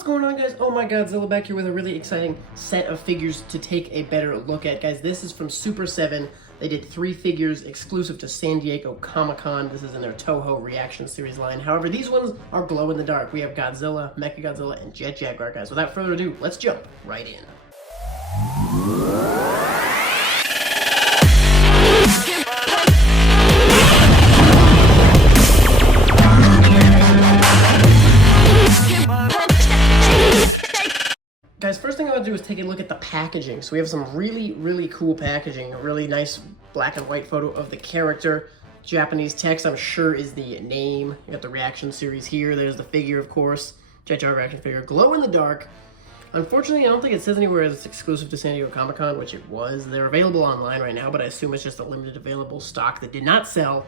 What's going on, guys? Oh my Godzilla back here with a really exciting set of figures to take a better look at. Guys, this is from Super7. They did 3 figures exclusive to San Diego Comic-Con. This is in their Toho Reaction Series line. However, these ones are glow in the dark. We have Godzilla, Mecca Godzilla, and Jet Jaguar, guys. Without further ado, let's jump right in. Guys, first thing I want to do is take a look at the packaging. So we have some really cool packaging. A really nice black and white photo of the character. Japanese text, I'm sure, is the name. You got the reaction series here. There's the figure, of course. Jet Jaguar reaction figure. Glow in the dark. Unfortunately, I don't think it says anywhere it's exclusive to San Diego Comic-Con, which it was. They're available online right now, but I assume it's just a limited available stock that did not sell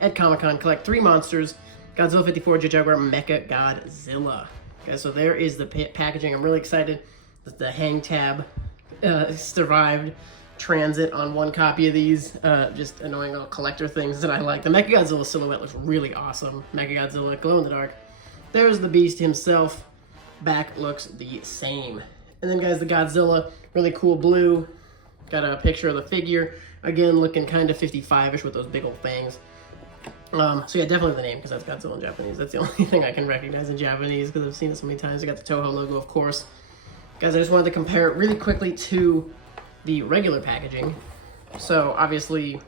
at Comic-Con. Collect 3 monsters. Godzilla 54, Jet Jaguar, Mecca Godzilla. Guys, so there is the packaging. I'm really excited that the hang tab survived transit on one copy of these. Just annoying little collector things that I like. The Mecca Godzilla silhouette looks really awesome. Mecca Godzilla, glow in the dark. There's the beast himself. Back looks the same. And then, guys, the Godzilla, really cool blue. Got a picture of the figure. Again, looking kind of 55-ish with those big old fangs. So yeah, definitely the name, because that's Godzilla in Japanese. That's the only thing I can recognize in Japanese, because I've seen it so many times. I got the Toho logo, of course. Guys, I just wanted to compare it really quickly to the regular packaging. So obviously,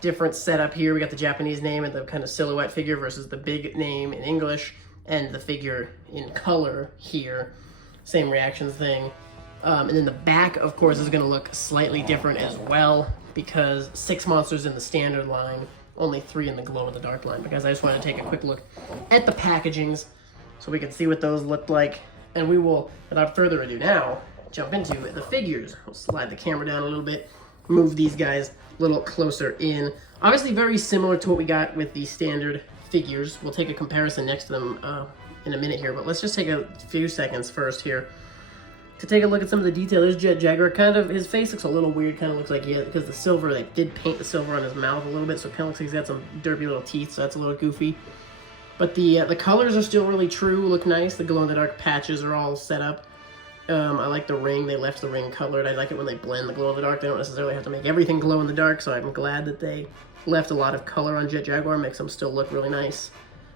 different setup here. We got the Japanese name and the kind of silhouette figure versus the big name in English, and the figure in color here. Same reactions thing. And then the back, of course, is going to look slightly different as well, because 6 monsters in the standard line, only 3 in the glow-in-the-dark line. Because I just wanted to take a quick look at the packagings so we can see what those look like. And we will, without further ado now, jump into the figures. We'll slide the camera down a little bit, move these guys a little closer in. Obviously very similar to what we got with the standard figures. We'll take a comparison next to them in a minute here, but let's just take a few seconds first here to take a look at some of the detail. There's Jet Jaguar. Kind of, his face looks a little weird. Kind of looks like, because the silver, they did paint the silver on his mouth a little bit, so it kind of looks like he's got some derpy little teeth, so that's a little goofy. But the colors are still really true, look nice. The glow-in-the-dark patches are all set up. I like the ring. They left the ring colored. I like it when they blend the glow-in-the-dark. They don't necessarily have to make everything glow-in-the-dark, so I'm glad that they left a lot of color on Jet Jaguar. Makes them still look really nice,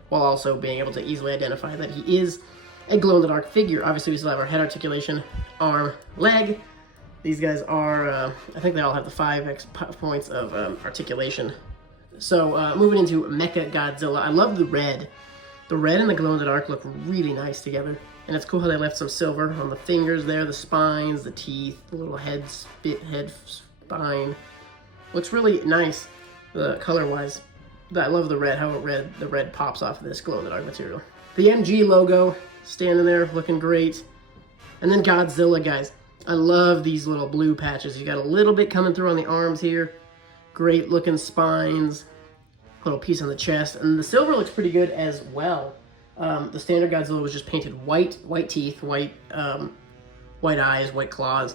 while also being able to easily identify that he is a glow-in-the-dark figure. Obviously, we still have our head articulation, arm, leg. These guys are, I think they all have the 5 points of articulation. So, moving into Mecca Godzilla, I love the red. The red and the glow-in-the-dark look really nice together. And it's cool how they left some silver on the fingers there, the spines, the teeth, the little head spine. Looks really nice, color-wise. I love the red, how the red pops off of this glow-in-the-dark material. The MG logo, standing there, looking great. And then Godzilla, guys. I love these little blue patches. You got a little bit coming through on the arms here. Great looking spines, little piece on the chest, and the silver looks pretty good as well. The standard Godzilla was just painted white teeth, white eyes, white claws,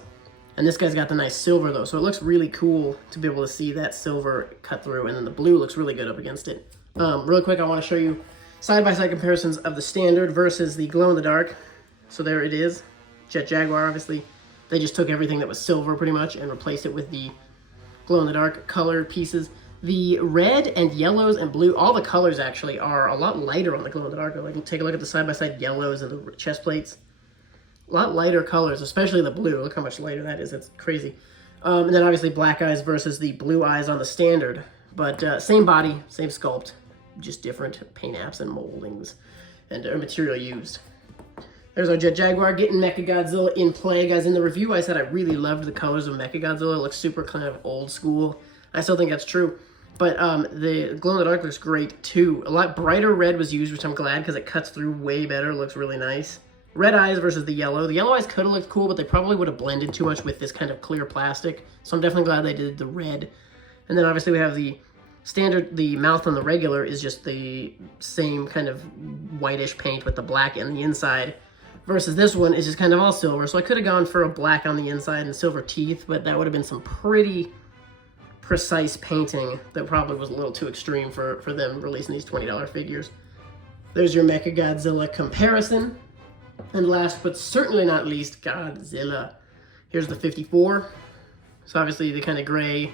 and this guy's got the nice silver though, so it looks really cool to be able to see that silver cut through, and then the blue looks really good up against it. Real quick, I want to show you side-by-side comparisons of the standard versus the glow-in-the-dark. So there it is, Jet Jaguar. Obviously, they just took everything that was silver pretty much and replaced it with the glow-in-the-dark color pieces. The red and yellows and blue, all the colors actually are a lot lighter on the glow-in-the-dark. Like, take a look at the side-by-side yellows and the chest plates. A lot lighter colors, especially the blue. Look how much lighter that is. It's crazy. And then obviously black eyes versus the blue eyes on the standard. But same body, same sculpt, just different paint apps and moldings and material used. There's our Jet Jaguar getting Mecca Godzilla in play. Guys, in the review I said I really loved the colors of Mecca Godzilla. It looks super kind of old school. I still think that's true. But the glow-in-the-dark looks great too. A lot brighter red was used, which I'm glad, because it cuts through way better. Looks really nice. Red eyes versus the yellow. The yellow eyes could have looked cool, but they probably would have blended too much with this kind of clear plastic. So I'm definitely glad they did the red. And then obviously we have the standard, the mouth on the regular is just the same kind of whitish paint with the black on the inside. Versus this one is just kind of all silver. So I could have gone for a black on the inside and silver teeth, but that would have been some pretty precise painting that probably was a little too extreme for them releasing these $20 figures. There's your Mecca Godzilla comparison. And last but certainly not least, Godzilla. Here's the 54. So obviously the kind of gray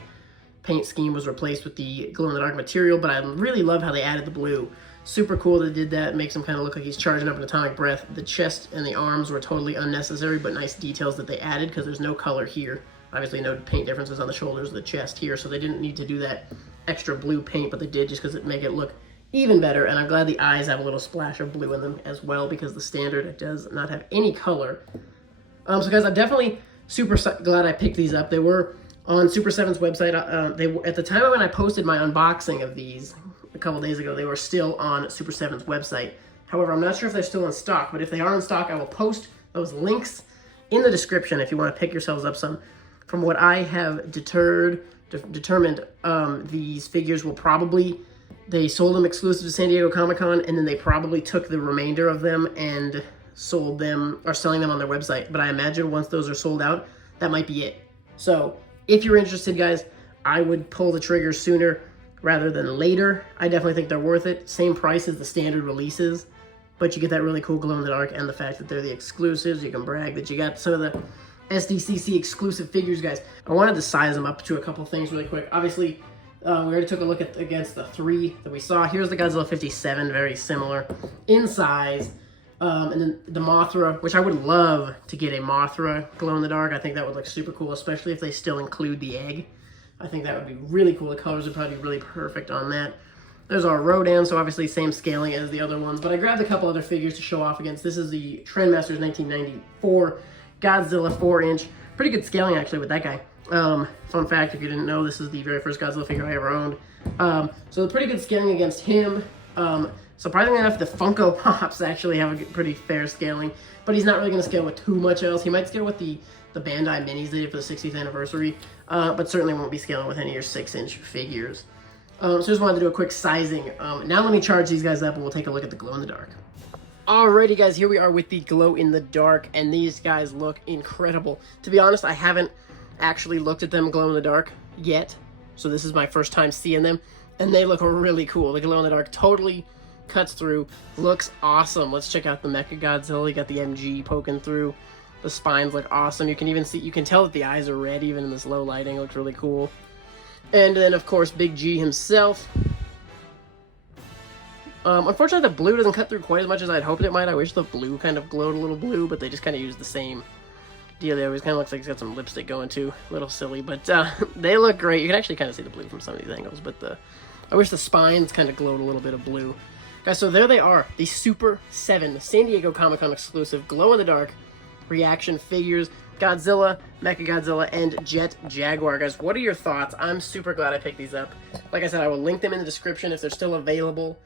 paint scheme was replaced with the glow-in-the-dark material, but I really love how they added the blue. Super cool they did that. It makes him kind of look like he's charging up an atomic breath. The chest and the arms were totally unnecessary, but nice details that they added because there's no color here. Obviously no paint differences on the shoulders of the chest here, so they didn't need to do that extra blue paint, but they did just because it make it look even better. And I'm glad the eyes have a little splash of blue in them as well, because the standard, it does not have any color. So guys, I'm definitely super glad I picked these up. They were on Super7's website. They were, at the time when I posted my unboxing of these a couple days ago, they were still on Super7's website. However, I'm not sure if they're still in stock, but if they are in stock, I will post those links in the description if you want to pick yourselves up some. From what I have determined, these figures will probably, they sold them exclusive to San Diego Comic-Con, and then they probably took the remainder of them and sold them, or selling them on their website. But I imagine once those are sold out, that might be it. So if you're interested, guys, I would pull the trigger sooner rather than later. I definitely think they're worth it. Same price as the standard releases, but you get that really cool glow-in-the-dark, and the fact that they're the exclusives. You can brag that you got some of the SDCC exclusive figures, guys. I wanted to size them up to a couple things really quick. Obviously, we already took a look at against the 3 that we saw. Here's the Godzilla 57, very similar in size. And then the Mothra, which I would love to get a Mothra glow-in-the-dark. I think that would look super cool, especially if they still include the egg. I think that would be really cool. The colors would probably be really perfect on that. There's our Rodan, so obviously same scaling as the other ones. But I grabbed a couple other figures to show off against. This is the Trendmasters 1994 Godzilla 4-inch. Pretty good scaling, actually, with that guy. Fun fact, if you didn't know, this is the very first Godzilla figure I ever owned. So pretty good scaling against him. Surprisingly enough, the Funko Pops actually have a pretty fair scaling, but he's not really going to scale with too much else. He might scale with the Bandai Minis they did for the 60th anniversary, but certainly won't be scaling with any of your 6-inch figures. So just wanted to do a quick sizing. Now let me charge these guys up and we'll take a look at the glow-in-the-dark. Alrighty guys, here we are with the glow-in-the-dark, and these guys look incredible. To be honest, I haven't actually looked at them glow-in-the-dark yet, so this is my first time seeing them, and they look really cool. The glow-in-the-dark totally cuts through, looks awesome. Let's check out the Mecca Godzilla. You got the MG poking through. The spines look awesome. You can even see, you can tell that the eyes are red even in this low lighting. It looks really cool. And then of course Big G himself. Unfortunately the blue doesn't cut through quite as much as I'd hoped it might. I wish the blue kind of glowed a little blue, but they just kind of used the same deal. It always kind of looks like he's got some lipstick going too. A little silly, but they look great. You can actually kind of see the blue from some of these angles, but I wish the spines kind of glowed a little bit of blue. Guys, so there they are, the Super7 San Diego Comic-Con exclusive glow-in-the-dark reaction figures, Godzilla, Mecca Godzilla, and Jet Jaguar. Guys, what are your thoughts? I'm super glad I picked these up. Like I said, I will link them in the description if they're still available.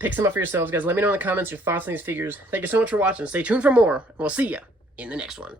Pick some up for yourselves, guys. Let me know in the comments your thoughts on these figures. Thank you so much for watching. Stay tuned for more, and we'll see ya in the next one.